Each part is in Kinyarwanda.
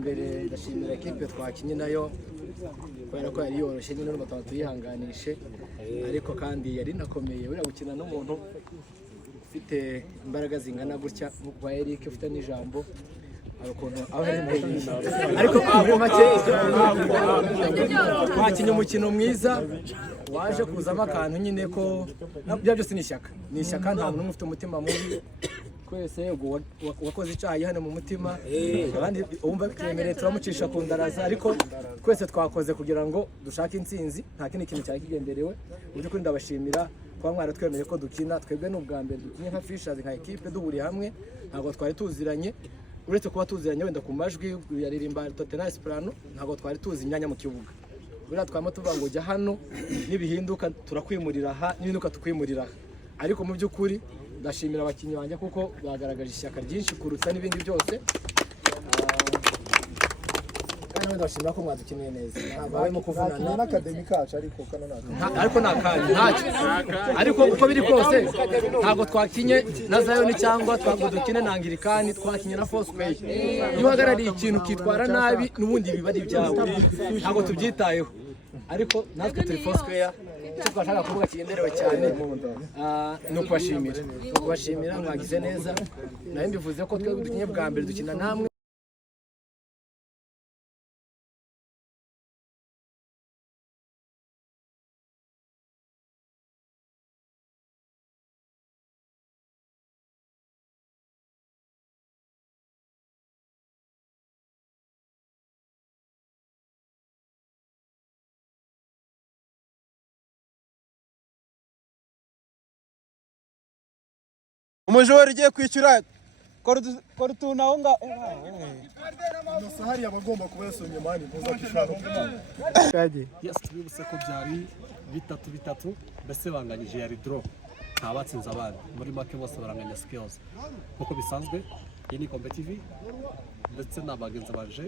mbere ndashimira equipe twakinye nayo kubera ko yari yoroshye nyine n'umuntu tuyihanganishe ariko kandi yari nakomeye buri gukina n'umuntu ufite imbaraga zingana gutya kwa Eric ufite n'ijambo arukuntu ariko muri make twakinye umukino mwiza waje kuzamo akantu nyine ko bya byose ni ishyaka nta muntu ufite umutima mubi kwese ubwo wakoze icyaha hano mu mutima abandi umva bikemereye turamucisha ku ndaraza ariko twese twakoze kugira ngo dushake intsinzi nta kindi kintu cyari kigenderewe uburyo kuri ndabashimira kwa mwara twemereye ko dukina twebwe n'ubwa mbere dukinye nka Fishers nka equipe duhuriye hamwe ntabwo twari tuziranye uretse kuba tuziranye wenda ku majwi yaririmba Tottenham Soprano ntabwo twari tuzi imyanya mu kibuga buriya twama tuvuga ngo jya hano nibihinduka turakwimurira aha nibihinduka tukwimurira aha ariko mu by'ukuri ndashimira abakinnyi banjye kuko bagaragaje ishyaka ryinshi kurutsa n'ibindi byose kandi ndashimira ko mwadukeneye neza barimo kuvunana n'akademi kacu ariko ariko nakandi ntacyo ariko uko biri kose ntabwo twakinye na Zion cyangwa twabwo dukine na Anglikani twakinye na Foursquare iyo uhagarariye ikintu kitwara nabi n'ubundi biba ari byawe ntabwo tubyitayeho ariko natwe turi Foursquare icyo twashaka kuvuga kigenderewe cyane ni ukubashimira mwagize neza nayo mbivuze ko twebwe dukinye bwa mbere dukina namwe umujura ugiye kwishyura korutu naho nga hariya bagomba kuba yasomye mani ntuzakishaka yes twibutse ko byari bitatu mbese banganyije yari draw nta batsinze abandi muri make bose baranganya skills nkuko bisanzwe iyi ni Kombe TV ndetse n'abagenzi baje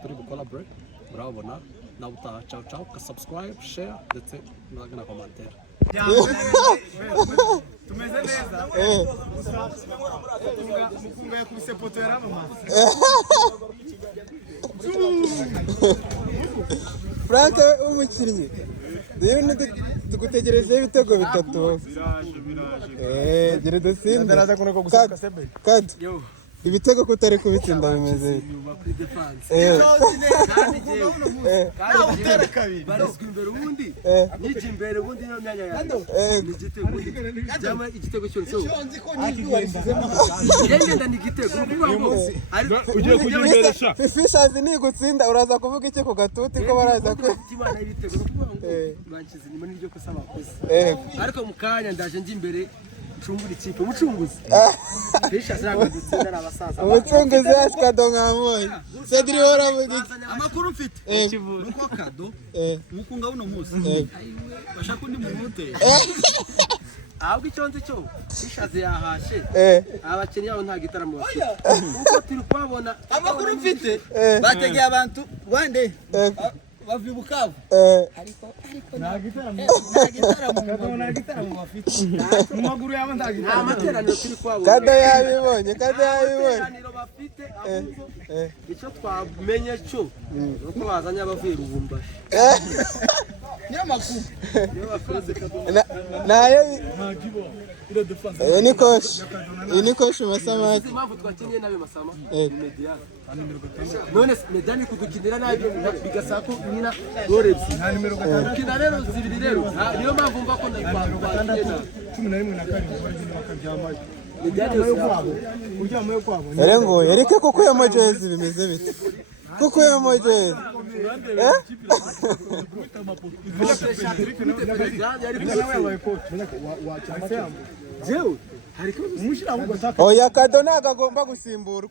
turi collaborate murabona nawe utaha ciao ka subscribe share ndetse na commentaire tumeze neza mukunga yakubise poto yaramamaza Frank umukinnyi tugutegerejeho ibitego bitatu gere dusinde kadi ibitego kutari kubitsinda bimeze barizwa imbere ubundi niji imbere ubundi niyo myanya yanjye igitego cyose ngenda ni igitego ugiye kujya imbere sha Fishers ni gutsinda uraza kuvuga iki ku gatuti ko baraza ko imana y'ibitego bankize nyuma n'iryo kosa bakoze ariko mu kanya ndaje nji imbere Chunguri ikipe umucunguzi Fishers ntabwo dutsinda n'abasaza umucunguzi ashikado nkamoye Cedri hora mugiki amakuru mfite nuko kado mukunga buno munsi bashaka undi muntu ahubwo icyo nzi cyo Fishers yahashe abakinnyi babo nta gitaramo bafite kuko turi kubabona amakuru mfite bategeye abantu Rwanda bavi Bukavu ariko nta gitaramo bafite mu maguru yabo nta materaniro turi kwabo kada yabibonye bafite ahubwo icyo twamenye cyo nuko bazanye abavuye Rubumbashi niyo makuru nayo ni koshi masamaki impamvu twakinye nabe masama Median none Median kudukinira nabi bigasaba ko nyina Gorebsi nta nimero 5 kina rero zibiri rero niyo mpamvu mva ko ndayibamba 11 na 7 bakaryamaye uryamaye kwabo ngo yereke kuko ya majezi bimeze bite kuko ya majezi oya kado ntago agomba gusimburwa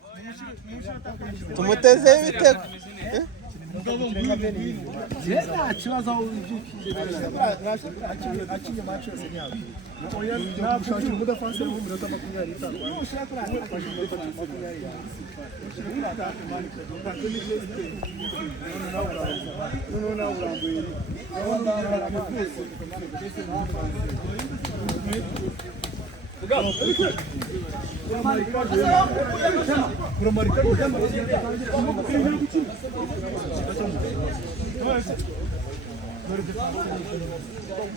tumutezeho ibitego nta kibazo akinye match yose nyabo ntabwo umudafanse mu minota 20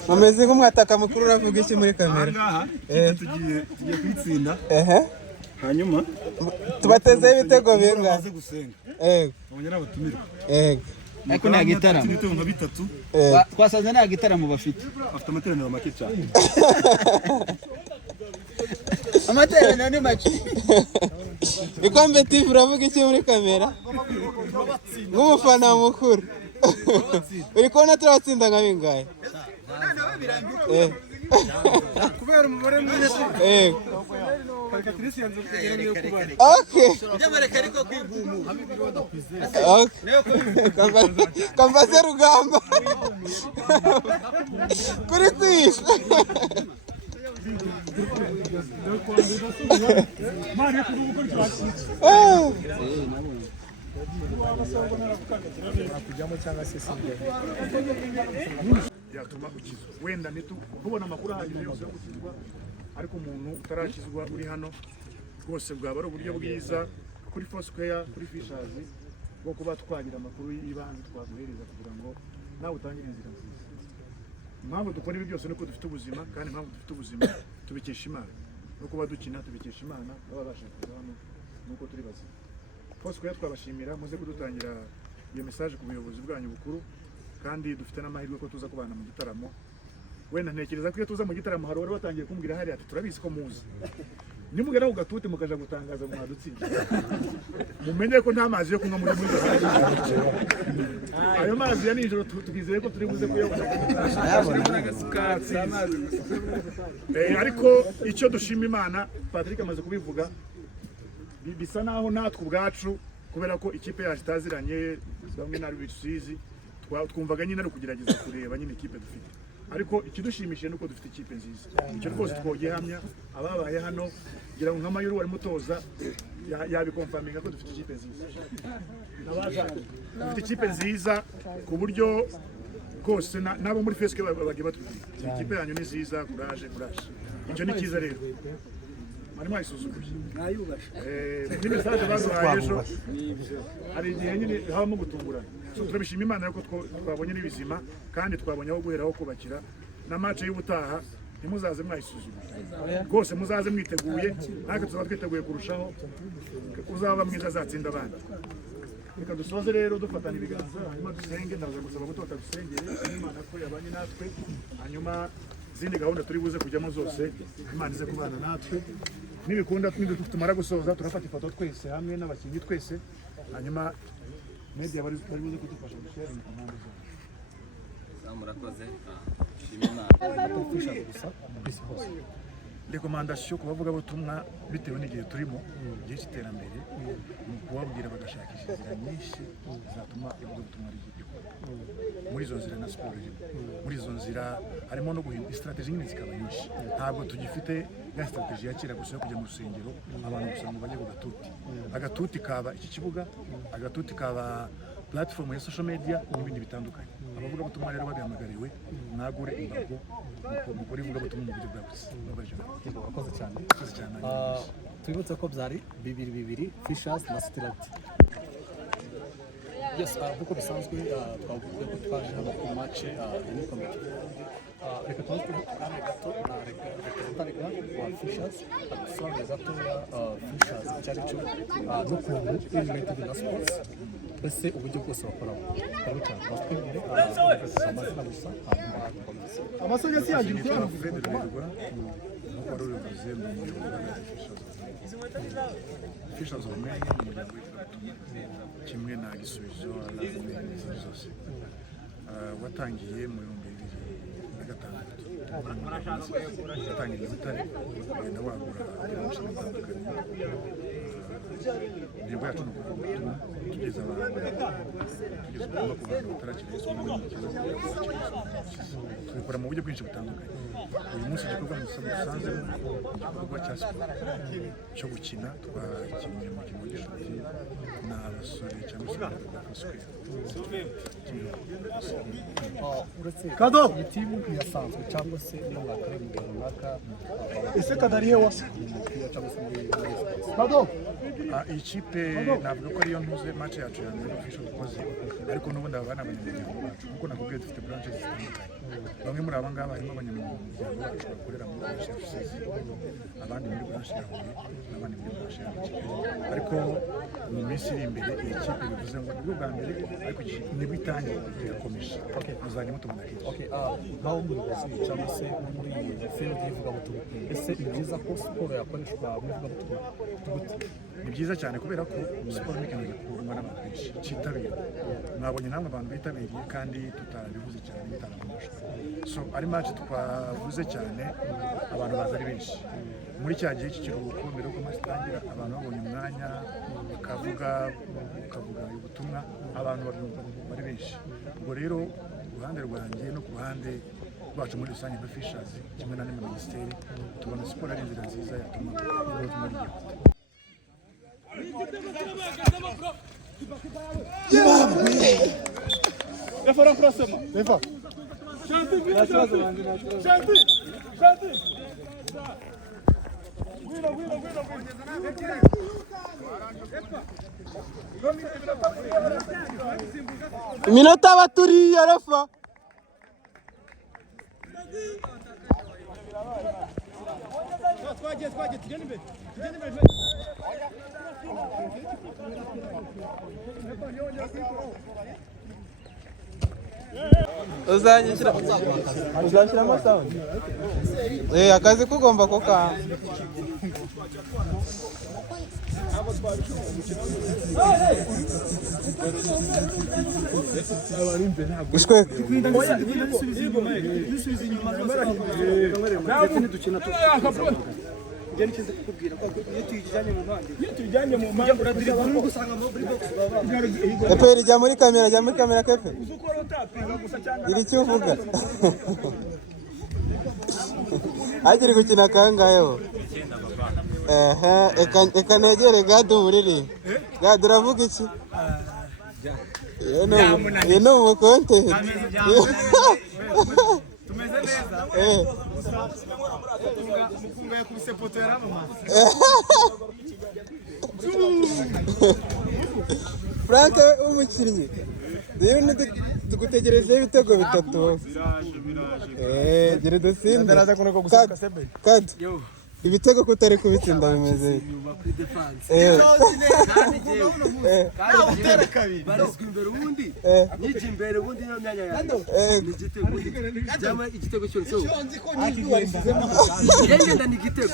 mumeze nk'umwataka mukuru uravuga iki muri kamera? tugiye kwitsinda hanyuma tubatezeho ibitego bingahe? baze gusenga Yego. abanyana batumirwa ariko nta gitaramo ibitego nka bitatu twasanze nta gitaramo bafite afite amateraniro make cyane amateraniro ni make Ikombe TV uravuga iki muri kamera? Nk'umufana mukuru uri kubona turabatsinda nka bingahe? kubera umubare mwinshi Okay. Kambaze rugamba kuri kwisha yatuma ukizwa wenda ntitubona amakuru ahagije yose yo gukizwa ariko umuntu utarakizwa uri hano rwose bwaba ari uburyo bwiza kuri Foursquare kuri Fishers bwo kuba twagira amakuru y'ibanze twaguhereza kugira ngo nawe utangire inzira nziza. Impamvu dukora ibi byose nuko dufite ubuzima kandi impamvu dufite ubuzima tubikesha Imana no kuba dukina tubikesha Imana n'ababasha kuza hano nuko turi bazima. Foursquare twabashimira muze kudutangira iyo message ku buyobozi bwanyu bukuru kandi dufite n'amahirwe ko tuza kubana mu gitaramo. Wenda ntekereza ko iyo tuza mu gitaramo hari wari watangiye kumbwira hari ati turabizi ko muzi nimugera ku gatuti mukaja gutangaza mwadutsinda mumenye ko nta mazi yo kunywa muri ayo mazi ya nijoro twizeye ko turi buze kuyabona ariko icyo dushima Imana Patrick amaze kubivuga bisa naho natwe ubwacu kubera ko ikipe yacu itaziranye bamwe na Rusizi twumvaga nyine ari kugerageza kureba nyine ikipe dufite ariko ikidushimishije nuko dufite ikipe nziza icyo rwose twogihamya ababaye hano kugira ngo nk'amayuru wari mutoza yabikonfaminga ko dufite ikipe nziza dufite ikipe nziza ku buryo rwose nabo muri Foursquare bagiye batubwira ikipe yanyu ni nziza kuraje icyo ni cyiza rero mari mwayisuzuguye ni message baduhaye ejo hari igihe nyine habamo gutungurana turabishima Imana yuko twabonye n'ibizima kandi twabonye aho guheraho kubakira na match y'ubutaha ntimuzaze mwayisuzuguye rwose muzaze mwiteguye natwe tuzaba twiteguye kurushaho uzaba mwiza azatsinda abandi. Reka dusoze rero dufatana ibiganza hanyuma dusenge ndaza gusaba ko dusengere Imana ko yabanye natwe hanyuma zindi gahunda turi buze kujyamo zose Imana ize kubana natwe nibikunda tumara gusoza turafata ifoto twese hamwe n'abakinnyi twese hanyuma media bari buze kudufasha gushyira impamvu zose. murakoze shimina Fisha gusa kwisi hose rekomandasiyo ku bavugabutumwa bitewe n'igihe turimo igihe cy'iterambere mu kubabwira bagashakisha inzira nyinshi zatuma ivugabutumwa rigikora muri izo nzira na siporo irimo muri izo nzira harimo no guhindura strategy nyine zikaba nyinshi ntabwo tugifite ya strategy ya kera gusa yo kujya mu rusengero abantu gusa ngo bajye ku gatuti agatuti kaba iki kibuga agatuti kaba platform ya social media n'ibindi bitandukanye abavugabutumwa rero babihamagariwe mwagure imbago mukora ivugabutumwa mu buryo bwagutse murakoze cyane tubibutse ko byari 2-2 Fishers na Stirland. Yes, nk'uko bisanzwe twavuze ko twaje hano ku match y'Inikomite. Reka tubanze tukane gato na representative wa Fishers adusobanurira gatoya Fishers icyo ari cyo n'ukuntu related na sports mbese uburyo bwose bakoramo cyane cyane batwibwire amazina gusa hanyuma tukomeze amasogesi yanjye n'uko Fred Rurigwa nuko wari ubivuze mu muyoboro wa Fishers ubumenyi n'umuryango w'ivugabutumwa kimwe na Gisubizo n'izindi zose watangiye mu 2006 watangiye i Butare ugenda wagura amashyamba atandukanye intego yacu ni ukuvuga tugeza abantu ku bantu batarakira Yesu tubikora mu buryo bwinshi butandukanye. Uyu munsi igikorwa musanzemo igikorwa cya siporo cyo gukina, twakinnye umukino w'igishuti n'abasore cyangwa se Kado timu yasanzwe cyangwa se niyo mwakora mu runaka ese kadariye wase cyangwa se Kado iyi kipe navuga ko ariyo ntuze match yacu ya mbere official koze, ariko n'ubundi abana abanyamuryango bacu kuko nakubwiye dufite branches zitandukanye. Bamwe muri aba ngaba harimo abanyamuryango bacu bakorera muri branch ya Rusizi, abandi muri branch ya Huye, n'abandi muri branch ya Kigali. Ariko mu minsi iri imbere iyi kipe bivuze ngo nibwo bwa mbere, ariko nibwo itangiye irakomeje. Muzajya mutubona kenshi. naho muri Rusizi cyangwa se muri field y'ivugabutumwa, ese ni byiza ko siporo yakoreshwa mu ivugabutumwa? Ni byiza cyane kubera ko siporo ni ikintu gikundwa n'abantu benshi cyitabira. Mwabonye namwe abantu bitabiriye kandi tutabivuze cyane bitanamashwe. So ari match twavuze cyane, abantu baza ari benshi. Muri cya gihe cy'ikiruhuko mbere y'uko match itangira, abantu babonye umwanya bakavuga ubutumwa, abantu bari benshi. Ubwo rero uruhande rwanjye no ku ruhande rwacu muri rusange nka Fishers kimwe na minisiteri tubona siporo ari inzira nziza yatuma ubutumwa bwihuta. Iminota baturiye refa. Uzashyiramo sound. Akazi kugomba kuka. Ishwe. Njye nikize kukubwira ko iyo tuyijyanye mu mpande uradirwa n'uko usanga muri box baba Eperi jya muri kamera kefe. uzukora utapinga gusa cyangwa Iri cyo uvuga. Agiri gukina kangayeho. Eka negere Gado muriri. Gado uravuga iki? Iyo no mu konte. tumeze neza mukunga yakubise poto yaramamaza Frank umukinnyi. Tugutegereje ibitego bitatu. Gire dutsinda. Ndaraza kuno gusuka sebe. Kad. Ibitego kutari kubitsinda bimeze. kuri defense Nawe utera kabiri barizwa imbere ubundi nyije imbere ubundi no myanya yawe jama igitego cyose yenda ni igitego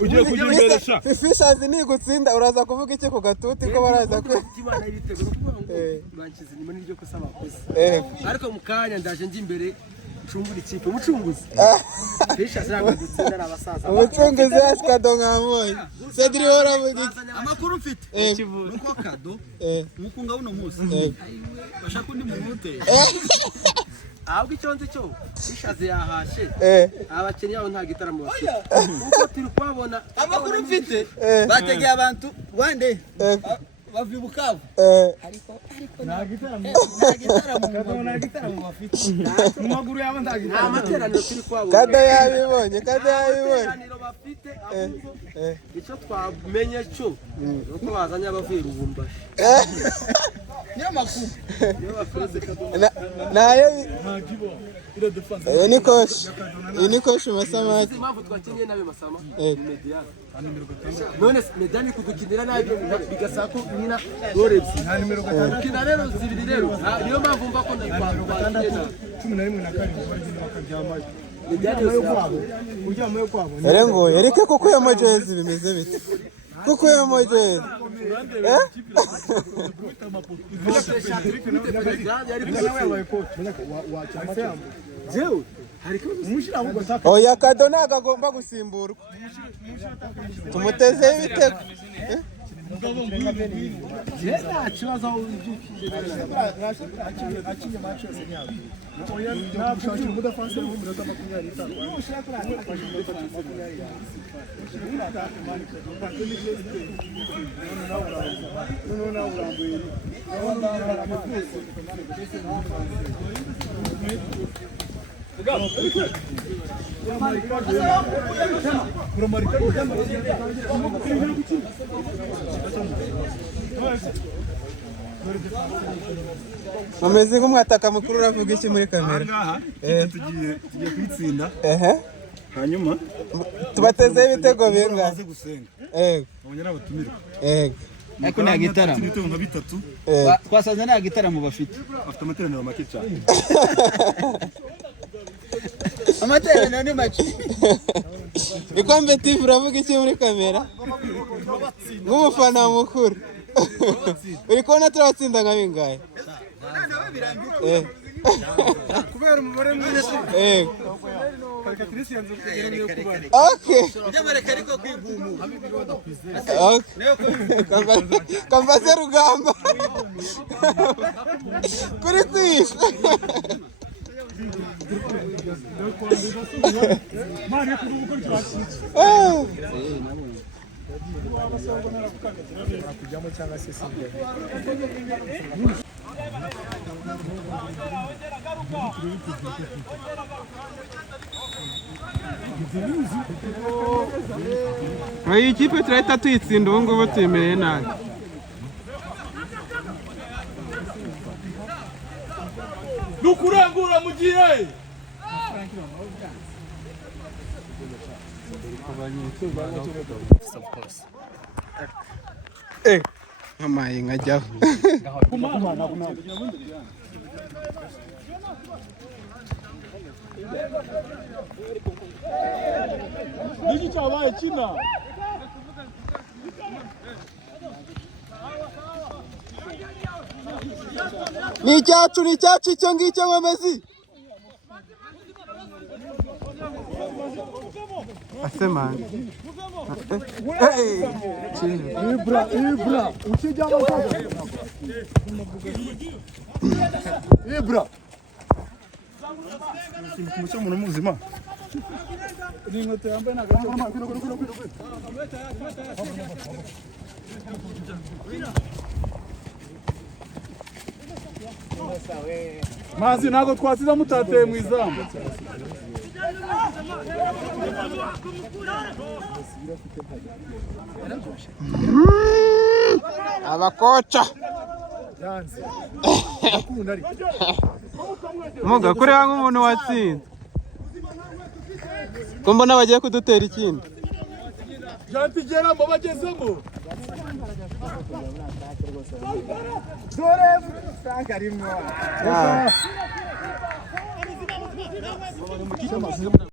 Ugiye kujya imbere sha. Fishers ni gutsinda uraza kuvuga iki ku gatuti ko baraza ko. imana y'ibitego bankize nyuma n'iryo kosa bakoze ariko mu kanya ndaje nje imbere Chunguri ikipe umucunguzi. Fishers ntabwo gutsinda n'abasaza. Umucunguzi askado nkamoye. Cedri hora mugi. Amakuru mfite. Nuko Kado. Mukunga uno munsi. Bashaka undi mu hotel. Ahubwo icyonze cyo Fishers yahashe. Abakinnyi babo nta gitaramo bafite. Uko turi kwabona amakuru mfite. Bategeye abantu wande. Bavuye Bukavu. Ariko nta gitaramo bafite. Mu maguru yabo nta gitaramo. Amateraniro turi kwabona. Kada yabibonye. Amateraniro bafite ahubwo icyo twamenye cyo nuko bazanye abavuye Rubumbashi. Niyo makuru. Nayo ni koshi masamaki. Impamvu twakinnye nabe masama Mediane. None Mediane kudukinira nabi bigasaba ko nyina Lorenzi nta nimero 5 kina rero zibiri rero niyo mpamvu mva ko ndakwakinnye na 11 na 7 barigenda bakaryamayo. Mediane yo kwabo Kuryama yo kwabo. Erengo yereke kuko ya majezi bimeze bite. Kuko ya majezi. oya kado ntabwo agomba gusimburwa tumutezeho ibitego nta kibazo aho akinye match yose nyabo ntabwo umudafansi mu minota 20. Mumeze nk'umwataka mukuru uravuga iki muri kamera? Tugiye kwitsinda. Hanyuma tubatezeho ibitego bingahe? Abanya n'abatumirwa. Ariko nta gitaramo. Ibitego nka 3. Twasaze nta gitaramo bafite. Afite amateraniro make cyane. Amateraniro ni make. Ikombe TV uravuga iki muri kamera? Nk'umufana mukuru. Uri kubona turabatsinda nka bingahe? Kubera umubare mwinshi. Kareka Christian zo kugera niyo kubana. Okay. Byamareka ariko kwigumuka. Okay. Kambaze rugamba. Kuri kwisha. Mane kuruko cyashitse. Kujyamo cyangwa se singe. Iyi kipe turahita tuyitsinda ubu ngubu tuyemereye nabi. Nukurangura mugiye. Mamaye nkajyaho. Niki cyabaye kina? Ni icyacu icyo ngicyo Mamazi. Asemana. Ibra, ukijyamo sasa. Ibra. Kumusha umuntu muzima. Ningote yambaye nagacho. Mazi nago twasiza mutateye mu izamu. Abakocha. Muga kuri wangu umuntu watsinze. Ko mbona bagiye kudutera ikindi. Jantigera mbo bagezemo. Dore Frank arimo.